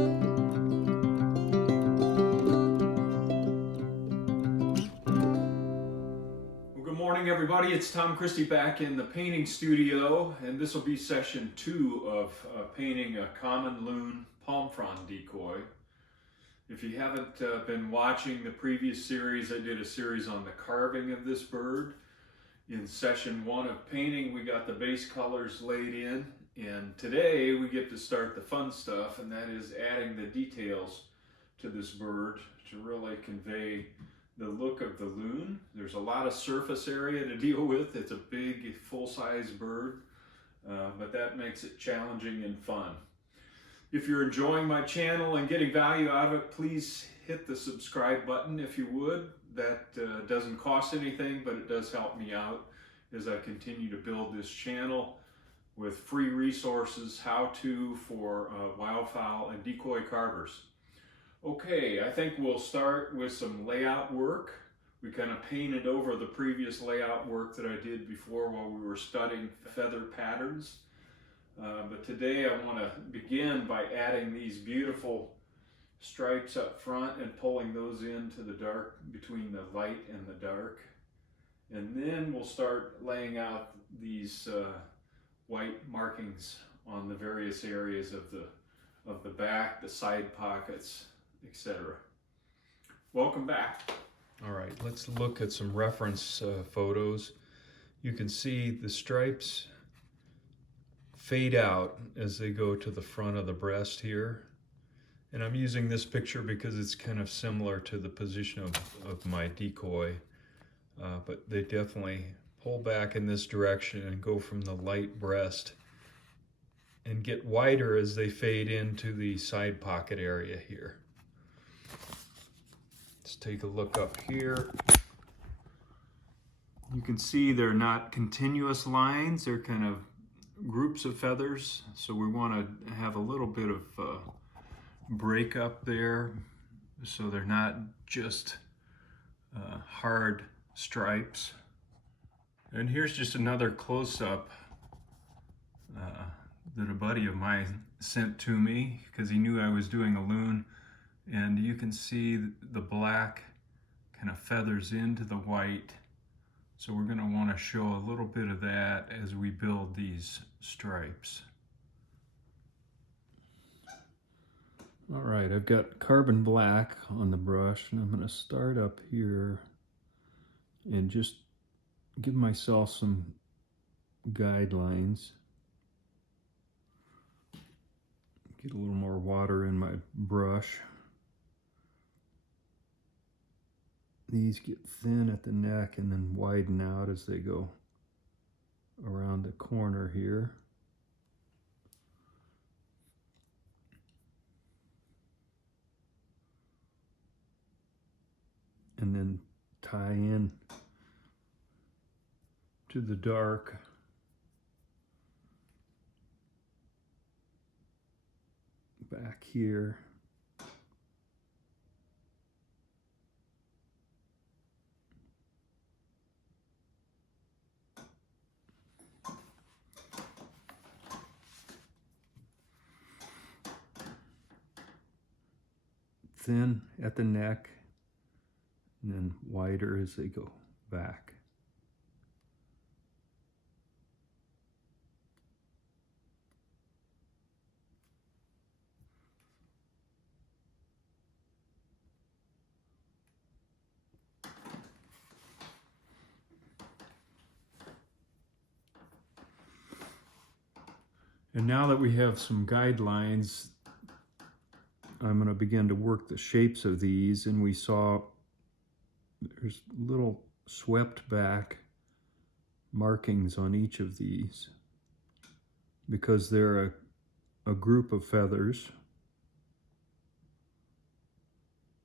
Good morning, everybody. It's Tom Christie back in the painting studio, and this will be session 2 of painting a common loon palm frond decoy. If you haven't been watching the previous series, I did a series on the carving of this bird. In session 1 of painting, we got the base colors laid in, and today we get to start the fun stuff, and that is adding the details to this bird to really convey the look of the loon. There's a lot of surface area to deal with. It's a big, full-size bird, but that makes it challenging and fun. If you're enjoying my channel and getting value out of it, please hit the subscribe button if you would. That doesn't cost anything, but it does help me out as I continue to build this channel with free resources, how-to for wildfowl and decoy carvers. Okay, I think we'll start with some layout work. We kind of painted over the previous layout work that I did before while we were studying feather patterns. But today I want to begin by adding these beautiful stripes up front and pulling those into the dark, between the light and the dark. And then we'll start laying out these white markings on the various areas of the back, the side pockets, etc. Welcome back. All right, let's look at some reference photos. You can see the stripes fade out as they go to the front of the breast here. And I'm using this picture because it's kind of similar to the position of my decoy. But they definitely pull back in this direction and go from the light breast and get wider as they fade into the side pocket area here. Let's take a look up here. You can see they're not continuous lines, they're kind of groups of feathers, so we want to have a little bit of break up there so they're not just hard stripes. And here's just another close-up that a buddy of mine sent to me because he knew I was doing a loon, and you can see the black kind of feathers into the white. So we're going to want to show a little bit of that as we build these stripes. All right, I've got carbon black on the brush, and I'm going to start up here and just give myself some guidelines. Get a little more water in my brush. These get thin at the neck and then widen out as they go around the corner here. And then tie in to the dark. Back here. Thin at the neck, and then wider as they go back. And now that we have some guidelines, I'm going to begin to work the shapes of these, and we saw there's little swept back markings on each of these because they're a group of feathers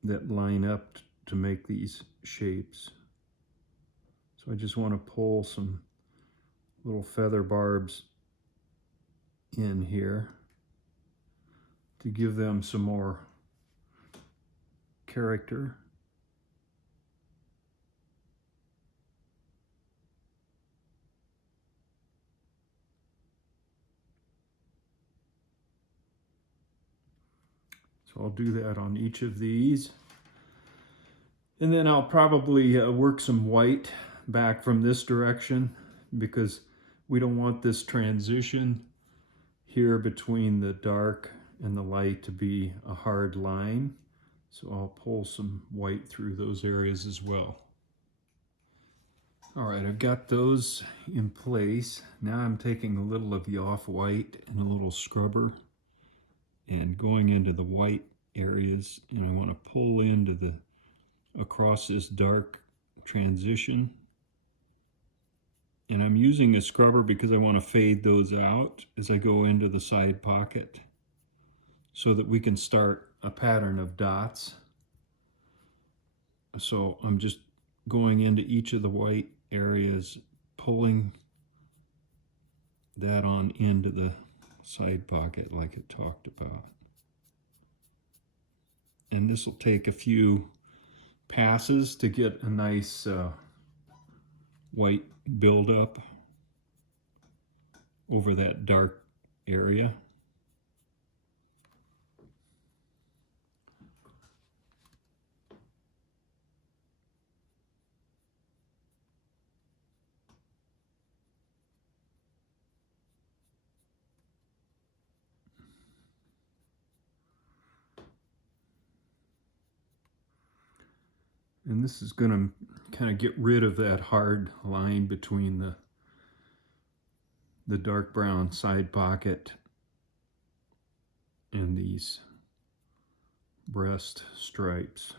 that line up to make these shapes. So I just want to pull some little feather barbs in here to give them some more character. So I'll do that on each of these. And then I'll probably work some white back from this direction, because we don't want this transition here between the dark and the light to be a hard line. So I'll pull some white through those areas as well. All right, I've got those in place. Now I'm taking a little of the off-white and a little scrubber and going into the white areas, and I want to pull into across this dark transition. And I'm using a scrubber because I want to fade those out as I go into the side pocket so that we can start a pattern of dots. So I'm just going into each of the white areas, pulling that on into the side pocket like it talked about. And this will take a few passes to get a nice white buildup over that dark area. And this is going to kind of get rid of that hard line between the dark brown side pocket and these breast stripes.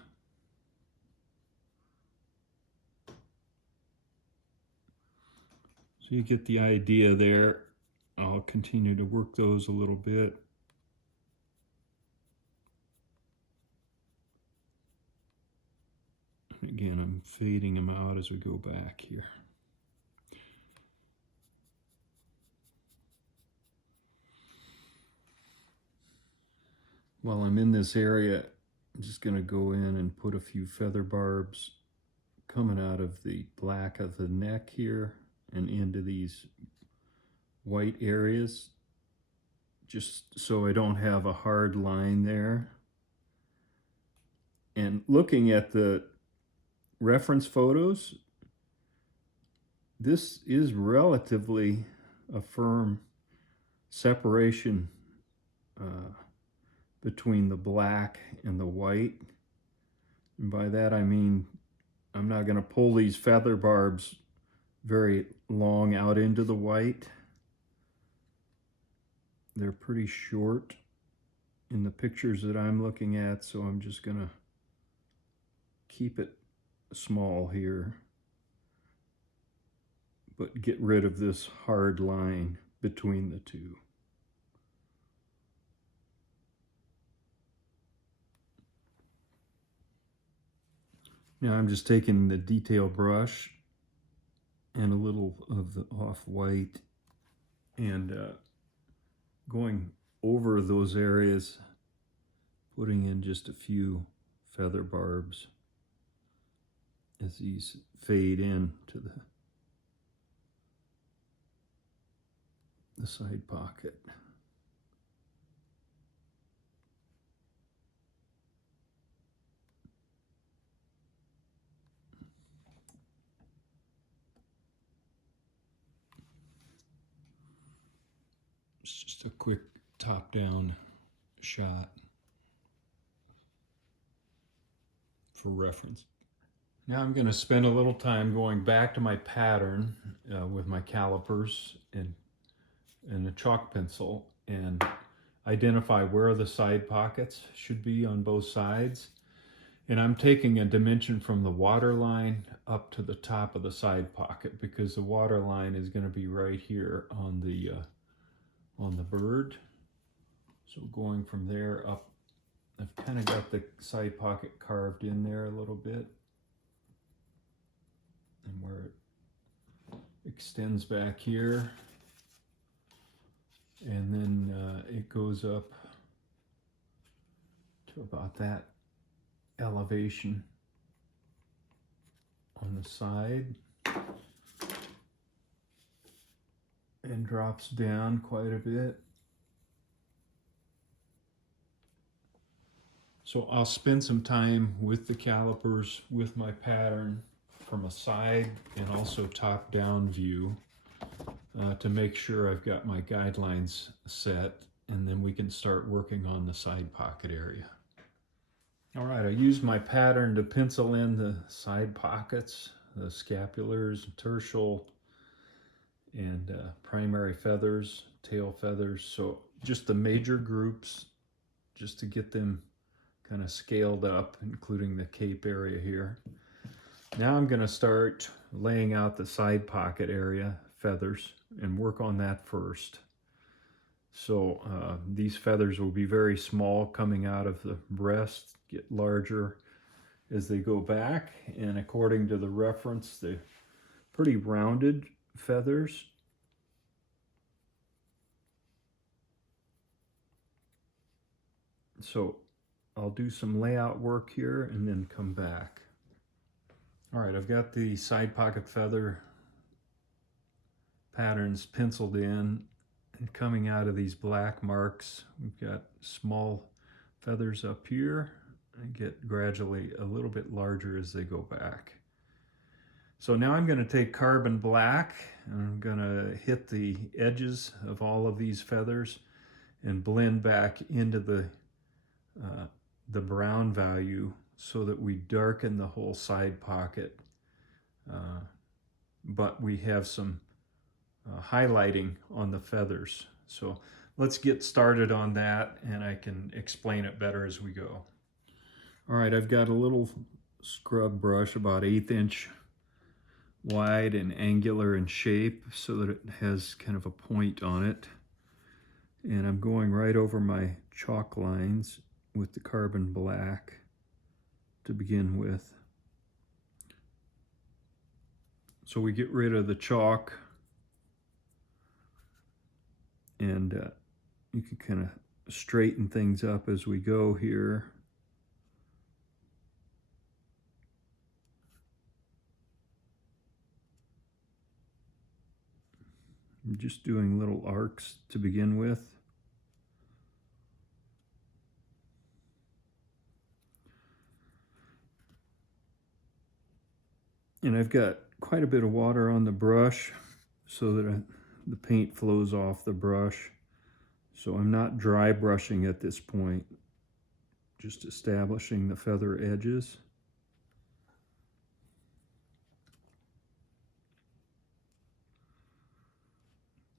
So you get the idea there. I'll continue to work those a little bit. Again, I'm fading them out as we go back here. While I'm in this area, I'm just going to go in and put a few feather barbs coming out of the black of the neck here and into these white areas, just so I don't have a hard line there. And looking at the reference photos, this is relatively a firm separation between the black and the white. And by that I mean I'm not going to pull these feather barbs very long out into the white. They're pretty short in the pictures that I'm looking at, so I'm just going to keep it small here, but get rid of this hard line between the two. Now I'm just taking the detail brush and a little of the off-white and going over those areas, putting in just a few feather barbs as these fade in to the side pocket. It's just a quick top-down shot for reference. Now I'm going to spend a little time going back to my pattern with my calipers and a chalk pencil and identify where the side pockets should be on both sides. And I'm taking a dimension from the water line up to the top of the side pocket, because the water line is going to be right here on the bird. So going from there up, I've kind of got the side pocket carved in there a little bit, and where it extends back here, and then it goes up to about that elevation on the side and drops down quite a bit. So I'll spend some time with the calipers, with my pattern from a side and also top-down view to make sure I've got my guidelines set, and then we can start working on the side pocket area. All right, I used my pattern to pencil in the side pockets, the scapulars, tertial, and primary feathers, tail feathers. So just the major groups, just to get them kind of scaled up, including the cape area here. Now I'm going to start laying out the side pocket area, feathers, and work on that first. So these feathers will be very small coming out of the breast, get larger as they go back, and according to the reference, they're pretty rounded feathers. So I'll do some layout work here and then come back. All right, I've got the side pocket feather patterns penciled in, and coming out of these black marks, we've got small feathers up here and get gradually a little bit larger as they go back. So now I'm going to take carbon black and I'm going to hit the edges of all of these feathers and blend back into the brown value so that we darken the whole side pocket, but we have some highlighting on the feathers. So let's get started on that, and I can explain it better as we go. All right, I've got a little scrub brush about 1/8 inch wide and angular in shape so that it has kind of a point on it. And I'm going right over my chalk lines with the carbon black to begin with. So we get rid of the chalk, and you can kind of straighten things up as we go here. I'm just doing little arcs to begin with. And I've got quite a bit of water on the brush so that the paint flows off the brush. So I'm not dry brushing at this point, just establishing the feather edges.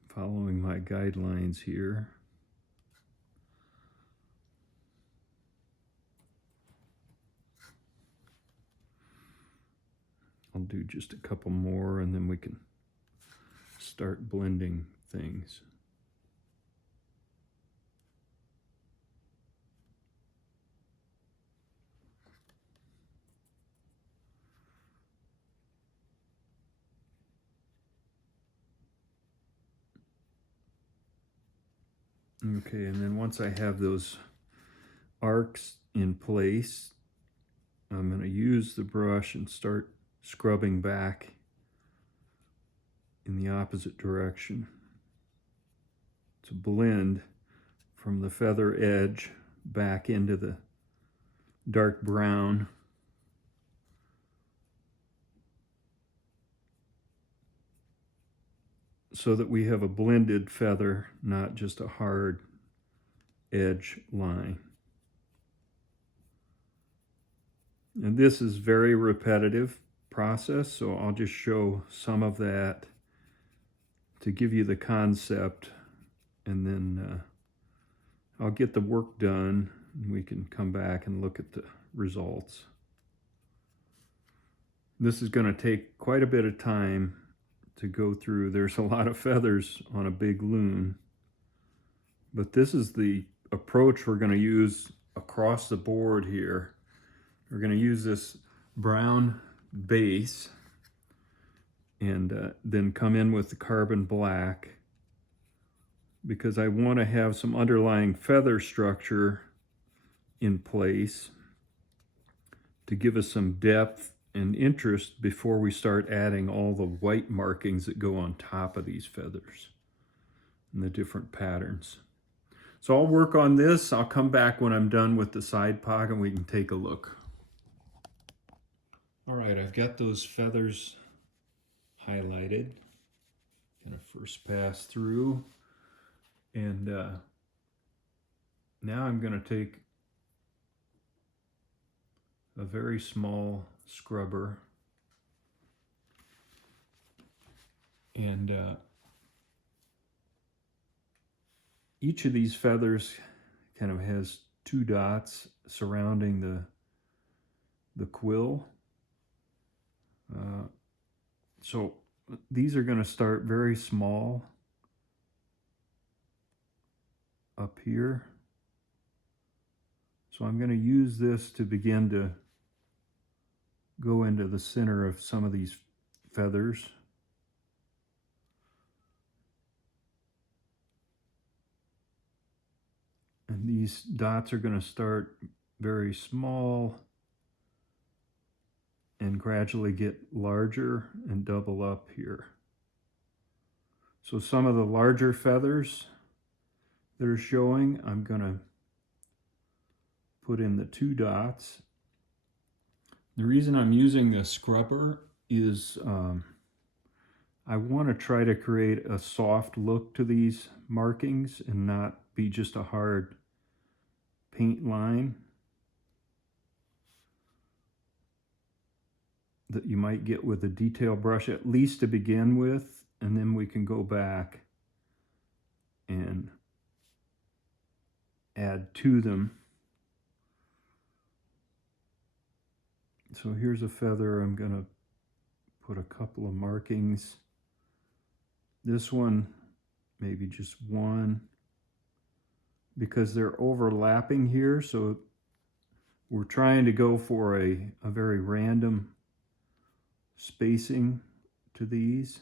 Following my guidelines here. I'll do just a couple more and then we can start blending things. Okay, and then once I have those arcs in place, I'm going to use the brush and start scrubbing back in the opposite direction to blend from the feather edge back into the dark brown. So that we have a blended feather, not just a hard edge line. And this is very repetitive process, so I'll just show some of that to give you the concept, and then I'll get the work done and we can come back and look at the results. This is going to take quite a bit of time to go through. There's a lot of feathers on a big loon, but this is the approach we're going to use across the board here. We're going to use this brown base and then come in with the carbon black, because I want to have some underlying feather structure in place to give us some depth and interest before we start adding all the white markings that go on top of these feathers and the different patterns. So I'll work on this. I'll come back when I'm done with the side pocket and we can take a look. All right, I've got those feathers highlighted. Gonna first pass through, and now I'm gonna take a very small scrubber and each of these feathers kind of has 2 dots surrounding the quill. So these are going to start very small up here. So I'm going to use this to begin to go into the center of some of these feathers. And these dots are going to start very small and gradually get larger and double up here. So some of the larger feathers that are showing, I'm going to put in the 2 dots. The reason I'm using the scrubber is I want to try to create a soft look to these markings and not be just a hard paint line that you might get with a detail brush, at least to begin with, and then we can go back and add to them. So here's a feather. I'm going to put a couple of markings. This one, maybe just 1, because they're overlapping here, so we're trying to go for a very random spacing to these.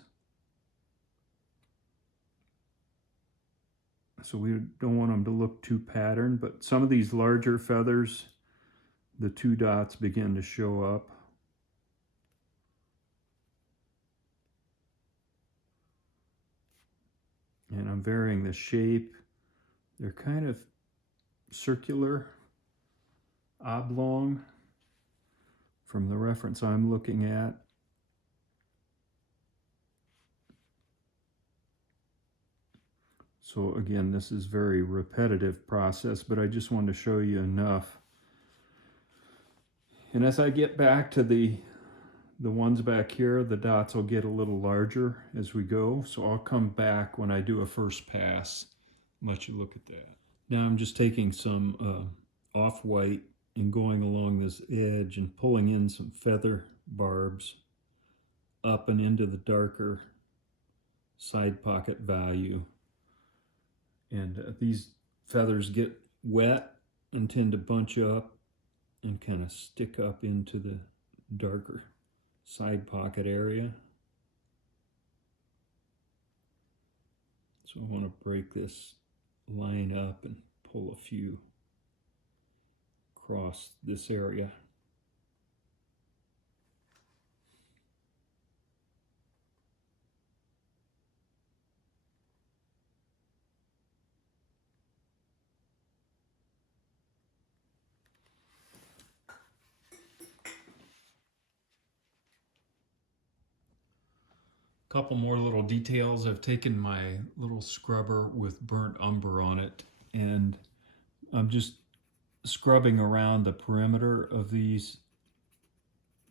So we don't want them to look too patterned, but some of these larger feathers, the 2 dots begin to show up. And I'm varying the shape. They're kind of circular, oblong from the reference I'm looking at. So again, this is very repetitive process, but I just wanted to show you enough. And as I get back to the ones back here, the dots will get a little larger as we go. So I'll come back when I do a first pass and let you look at that. Now I'm just taking some off-white and going along this edge and pulling in some feather barbs up and into the darker side pocket value. And these feathers get wet and tend to bunch up and kind of stick up into the darker side pocket area. So I want to break this line up and pull a few across this area. Couple more little details. I've taken my little scrubber with burnt umber on it, and I'm just scrubbing around the perimeter of these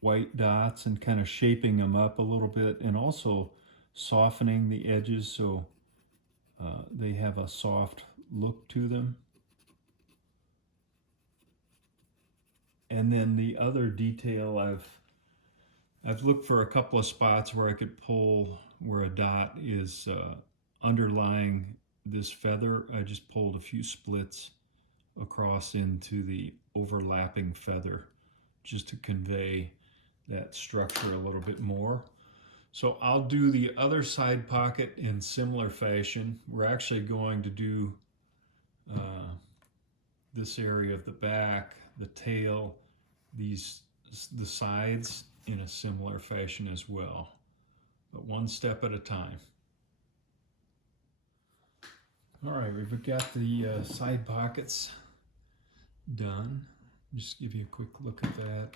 white dots and kind of shaping them up a little bit, and also softening the edges so they have a soft look to them. And then the other detail, I've looked for a couple of spots where I could pull where a dot is underlying this feather. I just pulled a few splits across into the overlapping feather just to convey that structure a little bit more. So I'll do the other side pocket in similar fashion. We're actually going to do this area of the back, the tail, the sides in a similar fashion as well, but one step at a time. All right, we've got the side pockets done. Just give you a quick look at that,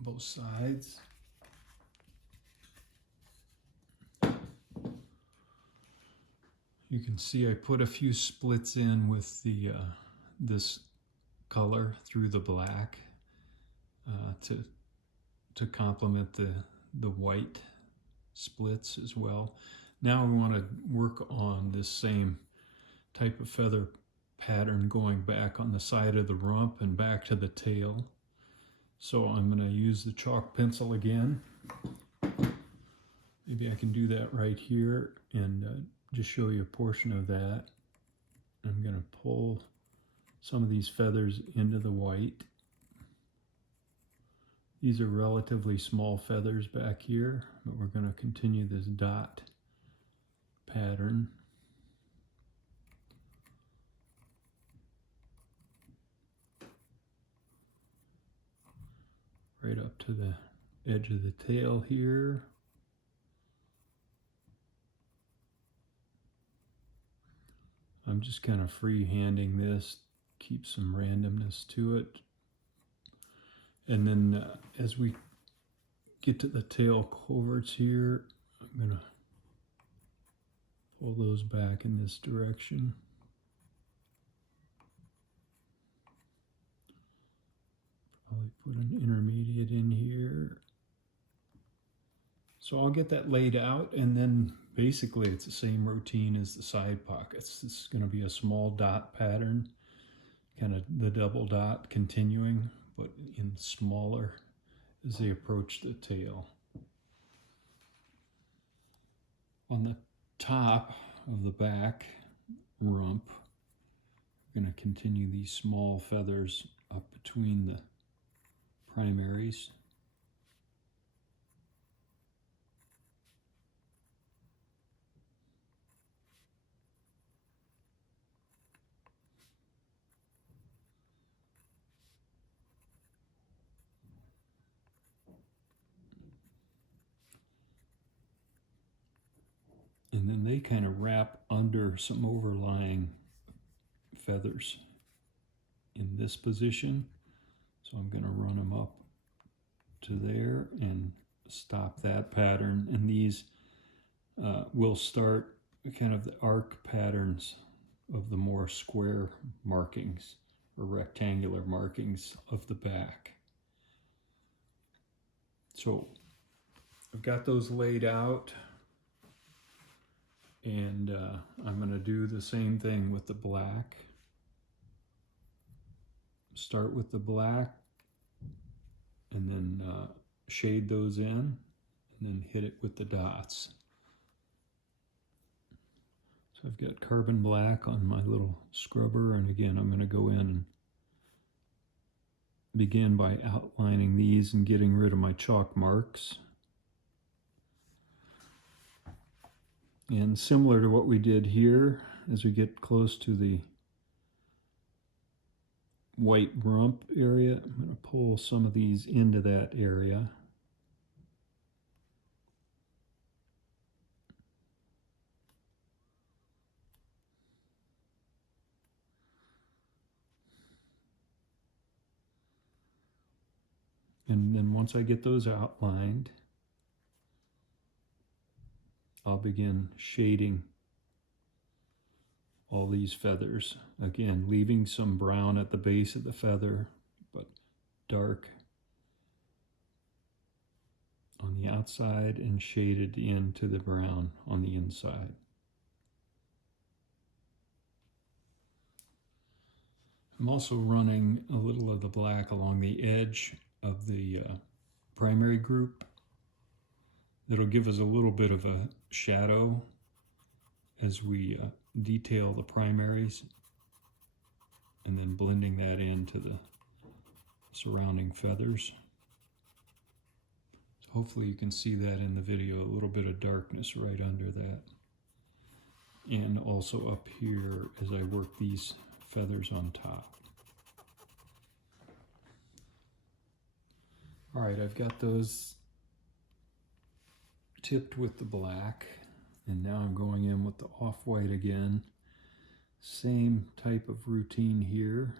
both sides. You can see I put a few splits in with the this color through the black to complement the white splits as well. Now we want to work on this same type of feather pattern going back on the side of the rump and back to the tail. So I'm going to use the chalk pencil again. Maybe I can do that right here and just show you a portion of that. I'm going to pull some of these feathers into the white. These are relatively small feathers back here, but we're going to continue this dot pattern. Right up to the edge of the tail here. I'm just kind of free-handing this, keep some randomness to it. And then as we get to the tail coverts here, I'm going to pull those back in this direction. Probably put an intermediate in here. So I'll get that laid out, and then basically it's the same routine as the side pockets. This is going to be a small dot pattern, kind of the double dot continuing, but in smaller as they approach the tail. On the top of the back rump, we're going to continue these small feathers up between the primaries. And then they kind of wrap under some overlying feathers in this position. So I'm going to run them up to there and stop that pattern. And these will start kind of the arc patterns of the more square markings or rectangular markings of the back. So I've got those laid out. And I'm going to do the same thing with the black. Start with the black and then shade those in and then hit it with the dots. So I've got carbon black on my little scrubber, and again I'm going to go in and begin by outlining these and getting rid of my chalk marks. And similar to what we did here, as we get close to the white rump area, I'm going to pull some of these into that area. And then once I get those outlined, I'll begin shading all these feathers. Again, leaving some brown at the base of the feather, but dark on the outside and shaded into the brown on the inside. I'm also running a little of the black along the edge of the primary group. That'll give us a little bit of a shadow as we detail the primaries, and then blending that into the surrounding feathers. So hopefully you can see that in the video, a little bit of darkness right under that. And also up here as I work these feathers on top. All right, I've got those tipped with the black, and now I'm going in with the off-white again Same type of routine here.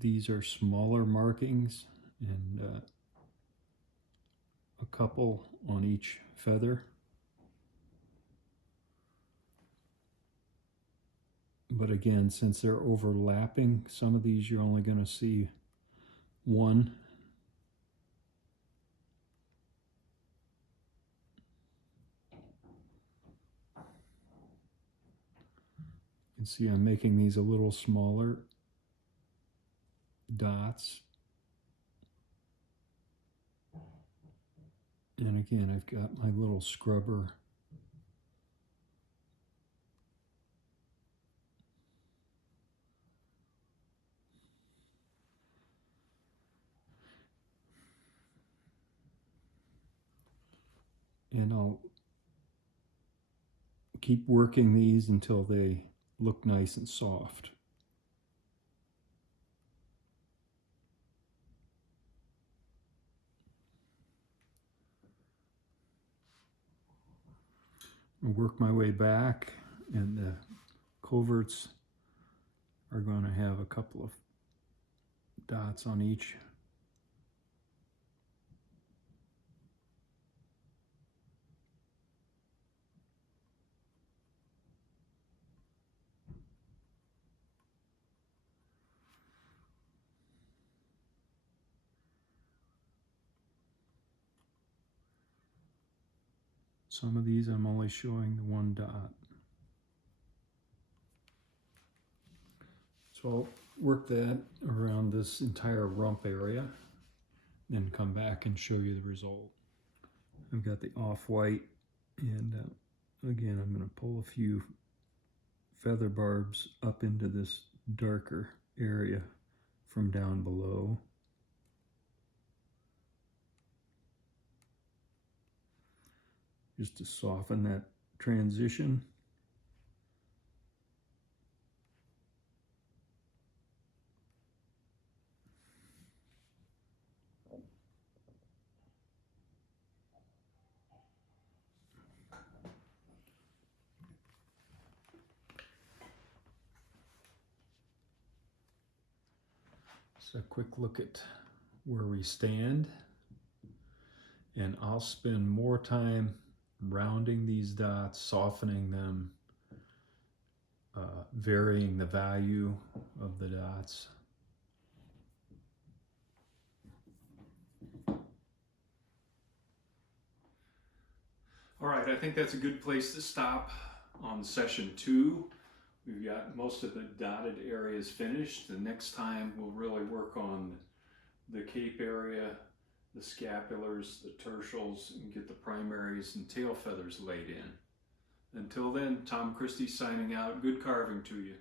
These are smaller markings and a couple on each feather. But again, since they're overlapping, some of these you're only going to see one. You can see I'm making these a little smaller dots. And again, I've got my little scrubber. And I'll keep working these until they look nice and soft. I'll work my way back, and the coverts are going to have a couple of dots on each. Some of these I'm only showing the one dot. So I'll work that around this entire rump area, then come back and show you the result. I've got the off-white, and again I'm going to pull a few feather barbs up into this darker area from down below. Just to soften that transition. So a quick look at where we stand, and I'll spend more time rounding these dots, softening them, varying the value of the dots. All right, I think that's a good place to stop on session 2. We've got most of the dotted areas finished. The next time we'll really work on the cape area, the scapulars, the tertials, and get the primaries and tail feathers laid in. Until then, Tom Christie signing out. Good carving to you.